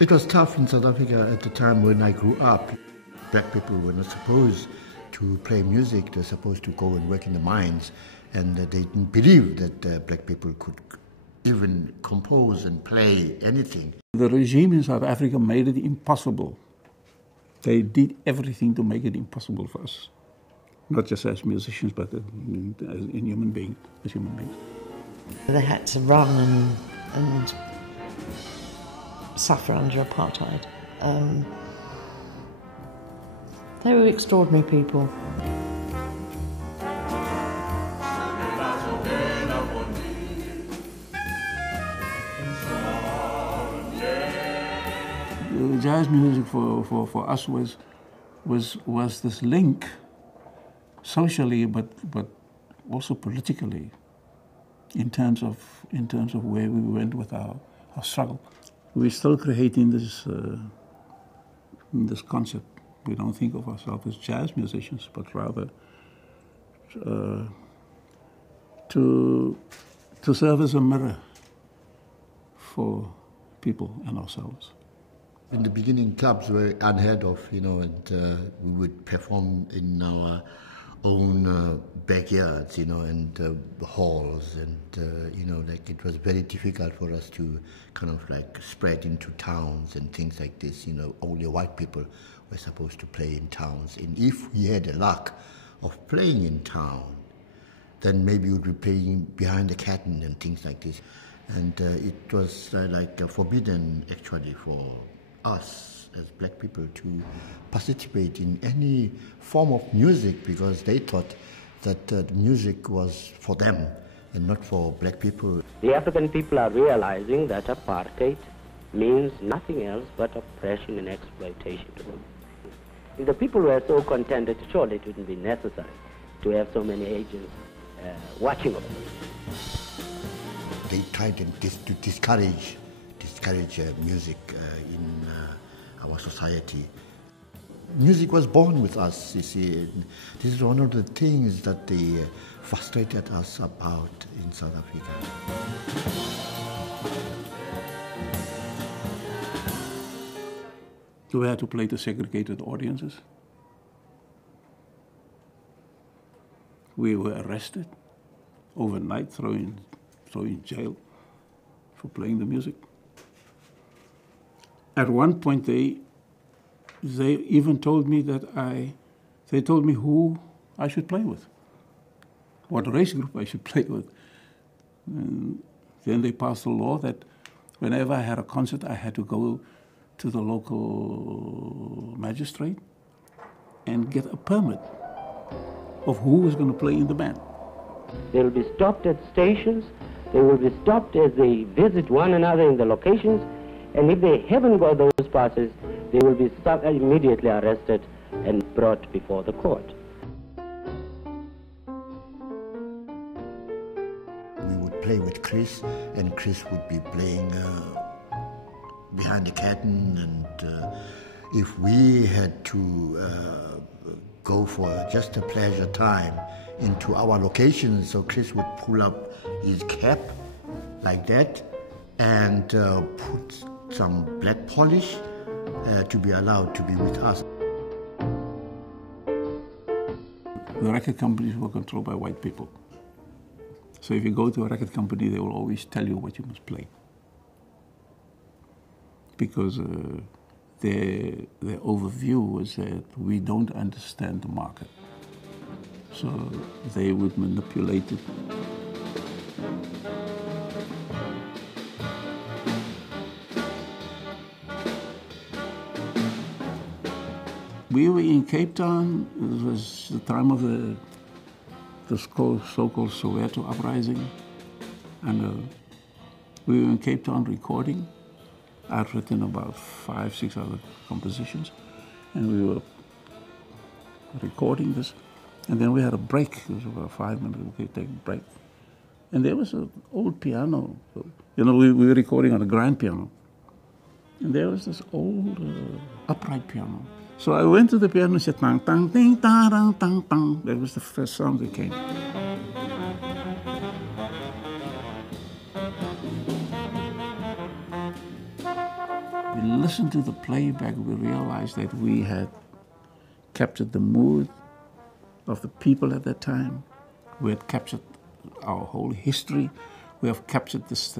It was tough in South Africa at the time when I grew up. Black people were not supposed to play music. They were supposed to go and work in the mines. And they didn't believe that black people could even compose and play anything. The regime in South Africa made it impossible. They did everything to make it impossible for us. Not just as musicians, but as human beings. They had to run and suffer under apartheid. They were extraordinary people. Jazz music for us was this link socially, but also politically, in terms of where we went with our struggle. We're still creating this concept. We don't think of ourselves as jazz musicians, but rather to serve as a mirror for people and ourselves. In the beginning, clubs were unheard of, and we would perform in our own backyards, and halls, and like it was very difficult for us to kind of like spread into towns and things like this. Only white people were supposed to play in towns, and if we had the luck of playing in town, then maybe we would be playing behind the curtain and things like this, and it was forbidden actually for us as black people to participate in any form of music because they thought that music was for them and not for black people. The African people are realizing that apartheid means nothing else but oppression and exploitation to them. If the people were so contented, surely it wouldn't be necessary to have so many agents watching over them. They tried to discourage music in our society. Music was born with us, you see. This is one of the things that they frustrated us about in South Africa. We had to play to segregated audiences. We were arrested overnight, thrown in jail for playing the music. At one point, they even told me they told me who I should play with, what race group I should play with. And then they passed a law that whenever I had a concert, I had to go to the local magistrate and get a permit of who was going to play in the band. They will be stopped at stations, they will be stopped as they visit one another in the locations, and if they haven't got those passes, they will be immediately arrested and brought before the court. We would play with Chris, and Chris would be playing behind the curtain, and if we had to go for just a pleasure time into our location, so Chris would pull up his cap like that and put some black polish to be allowed to be with us. The record companies were controlled by white people. So if you go to a record company, they will always tell you what you must play. Because their overview was that we don't understand the market. So they would manipulate it. We were in Cape Town. It was the time of the so-called Soweto uprising. And we were in Cape Town recording. I'd written about 5, 6 other compositions. And we were recording this. And then we had a break. It was about 5 minutes. We could take a break. And there was an old piano. We were recording on a grand piano. And there was this old upright piano. So I went to the piano and said, tang, tang, ding, tang, tang, tang, tang. That was the first sound that came. We listened to the playback, we realized that we had captured the mood of the people at that time. We had captured our whole history. We have captured this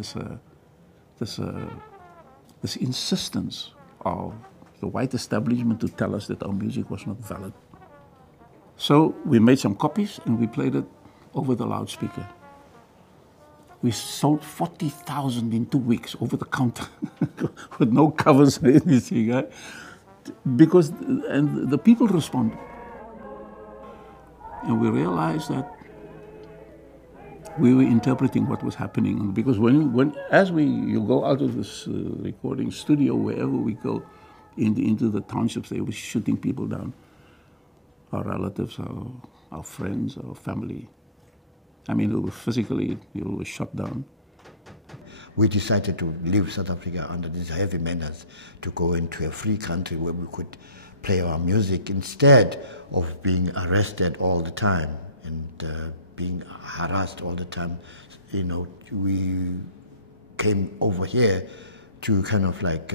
insistence of the white establishment to tell us that our music was not valid. So we made some copies and we played it over the loudspeaker. We sold 40,000 in 2 weeks over the counter with no covers or anything, right? Because and the people responded. And we realized that we were interpreting what was happening. Because you go out of this recording studio, wherever we go, into the townships, they were shooting people down. Our relatives, our friends, our family. I mean, it was physically, you were shot down. We decided to leave South Africa under these heavy menace to go into a free country where we could play our music instead of being arrested all the time and being harassed all the time. You know, we came over here to kind of like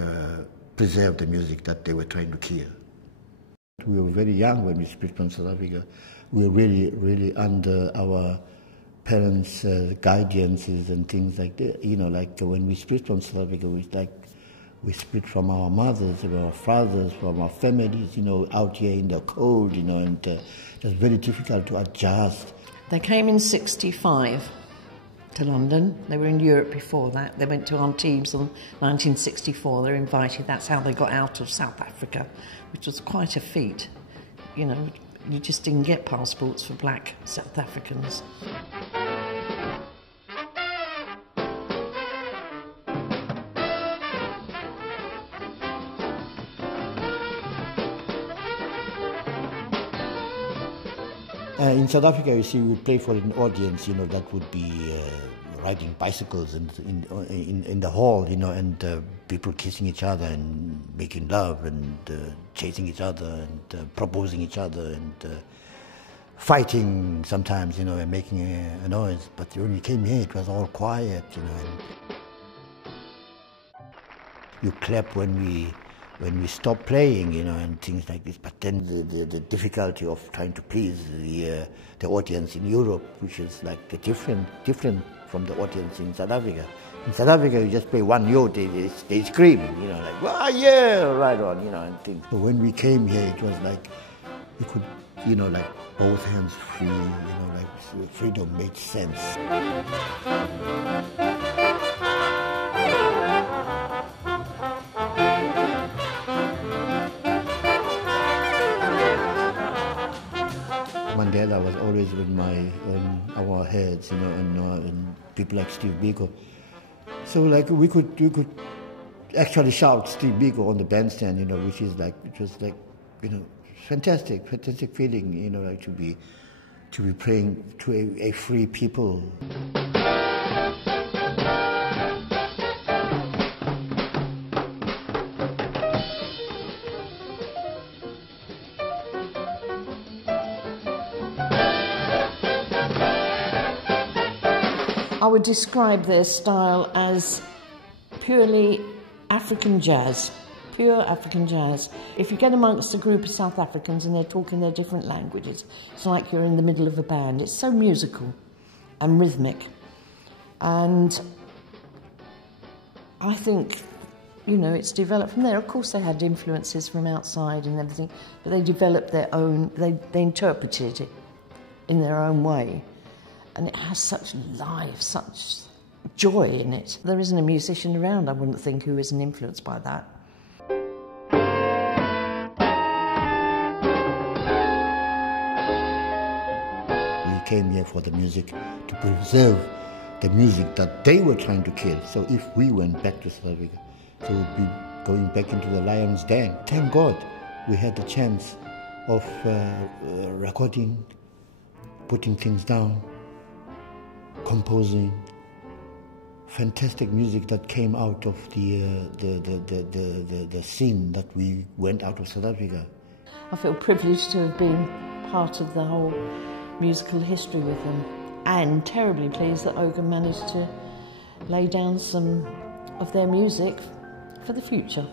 preserve the music that they were trying to kill. We were very young when we split from South Africa. We were really, really under our parents' guidances and things like that. You know, like when we split from South Africa, we split from our mothers, from our fathers, from our families, you know, out here in the cold, you know, and it was very difficult to adjust. They came in '65 to London. They were in Europe before that. They went to Antibes in 1964. They were invited. That's how they got out of South Africa, which was quite a feat. You know, you just didn't get passports for black South Africans. In South Africa, you see, we play for an audience, you know, that would be riding bicycles in the hall, you know, and people kissing each other and making love and chasing each other and proposing each other and fighting sometimes, you know, and making a noise. But when we came here, it was all quiet, you know. And you clap when we stop playing, you know, and things like this. But then the difficulty of trying to please the audience in Europe, which is like different from the audience in South Africa. In South Africa, you just play one note, they scream, you know, like, well, yeah, right on, you know, and things. But when we came here, it was like we could, you know, like both hands free, you know, like freedom made sense. Mandela was always on our heads, you know, and people like Steve Biko. So like we could actually shout Steve Biko on the bandstand, you know, which is like, it was like, you know, fantastic feeling, you know, like to be praying to a free people. I would describe their style as purely African jazz, pure African jazz. If you get amongst a group of South Africans and they're talking their different languages, it's like you're in the middle of a band. It's so musical and rhythmic. And I think, you know, it's developed from there. Of course, they had influences from outside and everything, but they developed their own, they interpreted it in their own way. And it has such life, such joy in it. There isn't a musician around, I wouldn't think, who isn't influenced by that. We came here for the music, to preserve the music that they were trying to kill. So if we went back to South Africa, so we'd be going back into the lion's den. Thank God we had the chance of recording, putting things down, composing fantastic music that came out of the scene that we went out of South Africa. I feel privileged to have been part of the whole musical history with them, and terribly pleased that Ogun managed to lay down some of their music for the future.